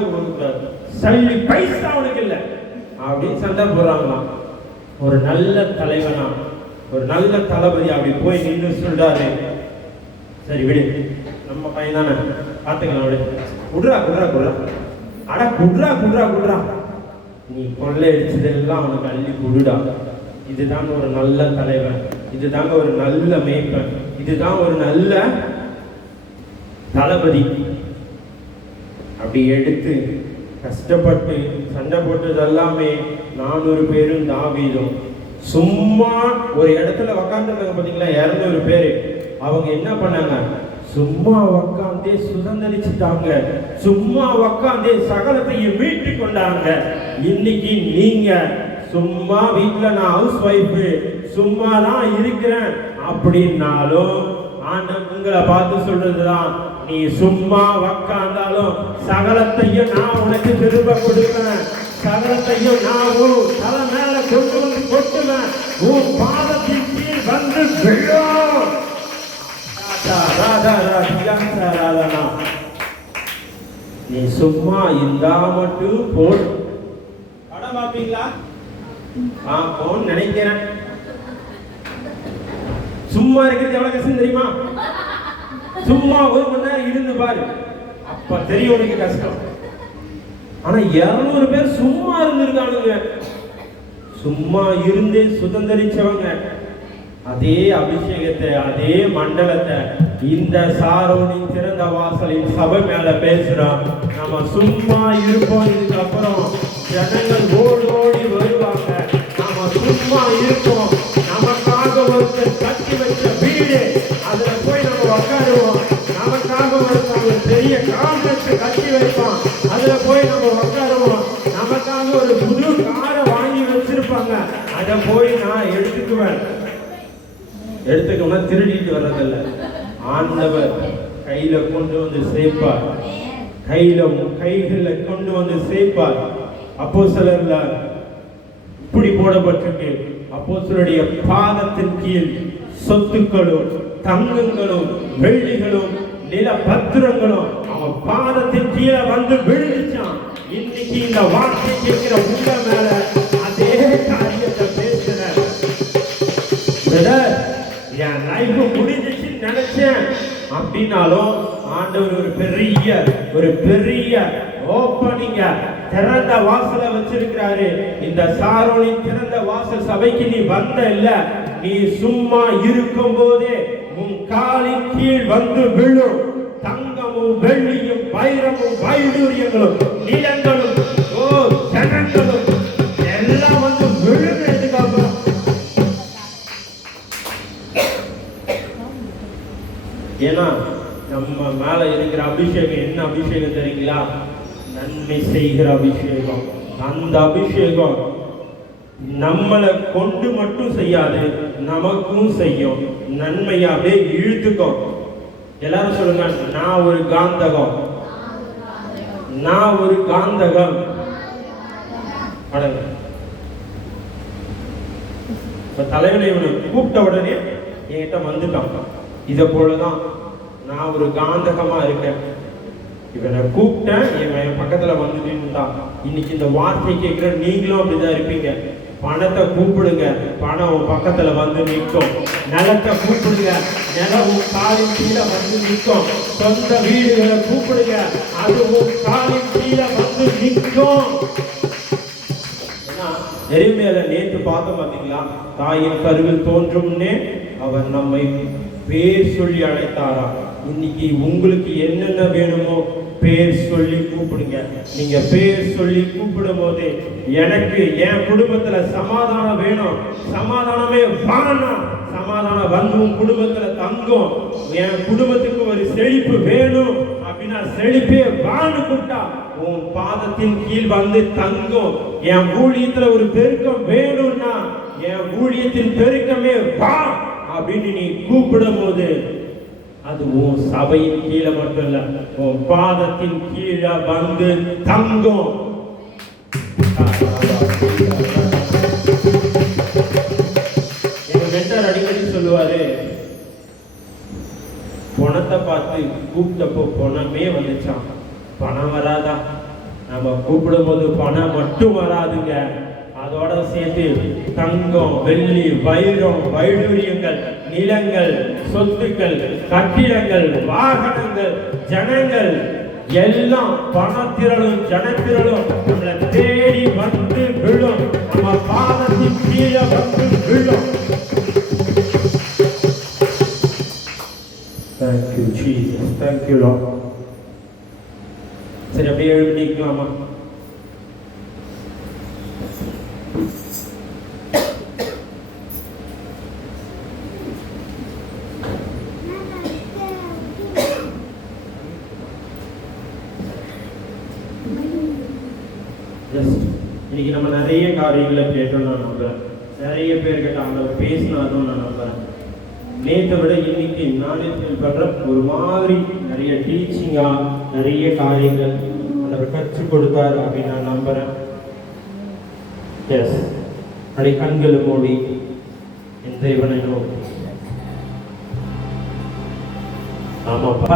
கூட கொடுக்கக்கூடாது, சல்லி பைசா அவனுக்கு இல்லை அப்படின்னு சண்டை போடுறாங்களாம். ஒரு நல்ல தலைவனா, ஒரு நல்ல தளபதி அப்படி போய் நின்று சொல்றாரு, சரி விடு, நம்ம பையன் தானே, பார்த்துக்கலாம் விடு, குடுறா குடுறா குடுறா, அட குடுறா குடுறா குடுறா, நீ கொள்ளை அடிச்சதெல்லாம் அவனுக்கு அள்ளி குடுடா. இதுதாங்க ஒரு நல்ல தலைவன், இதுதாங்க ஒரு நல்ல மேய்ப்பன், இதுதான் ஒரு நல்ல தளபதி. அப்படி எடுத்து கஷ்டப்பட்டு சண்டை போட்டது எல்லாமே 400 பேரும் தாவீதும். சும்மா ஒரு இடத்துல உக்காந்துருந்தாங்க பார்த்தீங்களா, 200 பேர். அவங்க என்ன பண்ணாங்க, சும்மா உக்காந்தே சுதந்திரிச்சுட்டாங்க, சும்மா உக்காந்தே சகலத்தையும் மீட்டு கொண்டாங்க. இன்னைக்கு நீங்க சும்மா வீட்டுல நான் ஹவுஸ் ஒய்ஃபு சும்மா தான் இருக்கிறேன் அப்படின்னாலும் ஆண்டவர் உங்களை பார்த்து சொல்றதுதான், நீ சும்மா உக்காந்தாலும் சகலத்தையும் நான் உனக்கு திரும்ப கொடுப்பேன், சகலத்தையும் நான் தலை மேல கொண்டு வந்து கொட்டுவேன், உன் பாதத்தின் கீழ் வந்து விழும். நீ சும்மா இருந்தா மட்டும் போடு. படம் பாப்பீங்களா? பார்ப்போம்னு நினைக்கிறேன். சும்மா இருக்கிறது எவ்வளவு கஷ்டம் தெரியுமா? சும்மா 1 மணி நேரம் இருந்து பாரு, அப்ப தெரியும் உனக்கு கஷ்டம். ஆனா 200 பேர் சும்மா இருந்திருக்கானுங்க, சும்மா இருந்தே சுதந்திரிச்சவங்க. அதே அபிஷேகத்தை, அதே மண்டலத்தை இந்த சாரோனின் திறந்த வாசலின் சபை மேல பேசுறோம். நம்ம சும்மா இருப்போம், இதுக்கப்புறம் ஜனங்கள் ஓடி வருவாங்க. நாம சும்மா இருப்போம், நமக்காக ஒருத்தர் கட்டி வச்ச வீடு, அதுல போய் நம்ம உட்காருவோம். நமக்காக ஒருத்தர் பெரிய காங்கிரஸ் கட்டி வைப்போம், அதுல போய் நம்ம உட்காருவோம். நமக்காக ஒரு புது காரை வாங்கி வச்சிருப்பாங்க, அதை போய் நான் எடுத்துக்குவேன். எடுத்துக்கணும் திருடிட்டு வர்றதில்ல, ஆண்டவர் கையில கொண்டு வந்து சேர்ப்பார், கைகளை கொண்டு வந்து சேர்ப்பார். அப்போஸ்தலர்ல இப்படி போடப்பட்டிருக்கு, அப்போஸ்தலருடைய பாதத்தின் கீழ் சொத்துக்களும் தங்கங்களும் வெள்ளிகளும் நில பத்திரங்களும் அவன் பாதத்தின் கீழே வந்து விழுந்துச்சான். இன்னைக்கு இந்த வார்த்தை கேட்கிற உங்க மேல அதே காரியத்தை பேசுற என் லைஃப் முடிஞ்சிச்சுன்னு நினைச்சேன் அப்படின்னாலும் ஆண்டவர் ஒரு பெரிய ஓப்பனிங்க திறந்த வாசலை வச்சிருக்கிறாரு. இந்த சாரோனின் திறந்த வாசல் சபைக்கு நீ வந்த இல்ல, நீ சும்மா இருக்கும் போதே உன் காலின் கீழ் வந்து விழும். தங்கமும் வெள்ளியும் வைரமும் வைடூரியங்களும் நிலங்களும் ஜனங்களும் எல்லாம் வந்து விழுகிறதுக்கு அப்புறம் ஏன்னா நம்ம மேல இருக்கிற அபிஷேகம் என்ன அபிஷேகம் தெரியுங்களா? நன்மை செய்கிற அபிஷேகம். அந்த அபிஷேகம் நம்மளை கொண்டு மட்டும் செய்யாது, நமக்கும் செய்யும். நன்மையை அப்படியே இழுத்துக்கும். எல்லாரும் சொல்லுங்க, நான் ஒரு காந்தகம், நான் ஒரு காந்தகம். இப்ப தலைவனை இவனை கூப்பிட்ட உடனே என்கிட்ட வந்துட்டான். இதை போலதான் நான் ஒரு காந்தகமா இருக்கேன். இவனை கூப்பிட்டேன், என் பக்கத்துல வந்து நின்றுட்டான். இன்னைக்கு இந்த வார்த்தை கேட்கிற நீங்களும் அப்படிதான் இருப்பீங்க. பணத்தை கூப்பிடுங்க, பணம் உன் பக்கத்துல வந்து நிற்கும். நிலத்தை கூப்பிடுங்க, நிலம் உன் காலின் கீழே வந்து நிற்கும். சொந்த வீடுகளை கூப்பிடுங்க, அது உன் காலின் கீழே வந்து நிற்கும். எருமையில நேற்று பார்த்தோம் பார்த்தீங்களா? தாயின் கருவில் தோன்றும்னே அவர் நம்மை பேர் சொல்லி அழைத்தாரா. இன்னைக்கு உங்களுக்கு என்னென்ன வேணுமோ பேர் சொல்லி கூப்பிடுங்க. நீங்க பேர் சொல்லி கூப்பிடும் போது, எனக்கு என் குடும்பத்துல சமாதானம் வேணும், சமாதானமே வாழணும், சமாதானம் வந்து உன் குடும்பத்துல தங்கும், என் குடும்பத்துக்கு ஒரு செழிப்பு வேணும் அப்படின்னா செழிப்பே வாழு கூட்டா உன் பாதத்தின் கீழ் வந்து தங்கும். என் ஊழியத்துல ஒரு பெருக்கம் வேணும்னா என் ஊழியத்தின் பெருக்கமே வா அப்படின்னு நீ கூப்பிடும் போது, அது உன் சபையின் கீழே மட்டும் இல்ல, உன் பாதத்தின் கீழே வந்து தங்கும். எங்க மென்டர் அடிக்கடி சொல்லுவாரு, பணத்தை பார்த்து கூப்பிட்டப்போ பணமே வந்துச்சான், பணம் வராதா நம்ம கூப்பிடும் போது பணம் மட்டும் வராதுங்க, அதோட சேர்த்து தங்கம், வெள்ளி, வைரம், வைடூரியங்கள், நிலங்கள், சொத்துக்கள், கட்டிடங்கள், வாகனங்கள், ஜனங்கள் எல்லாம் பணத்திரளும் ஜனத்திரளும் நம்மளை தேடி வந்து விழும், நம்ம பாதத்தின் கீழே வந்து விழும். Thank you Jesus, thank you Lord. சரி, அப்படியே எழுதிக்கலாமா? இன்னைக்கு நம்ம நிறைய காரியங்களை கேட்டோம் நான் நம்புறேன். நிறைய பேர்கிட்ட அவங்க பேசினாலும் நான் நம்புறேன். நேற்றை விட இன்னைக்கு நானே ஃபீல் பண்றேன், ஒரு மாதிரி நிறைய டீச்சிங்கா நிறைய காரியங்கள் அவர் கற்றுக் கொடுத்தார் அப்படின்னு நான் நம்புறேன். எஸ், அப்படி கண்களை மூடி என் தேவனை நோக்கி ஆமாப்பா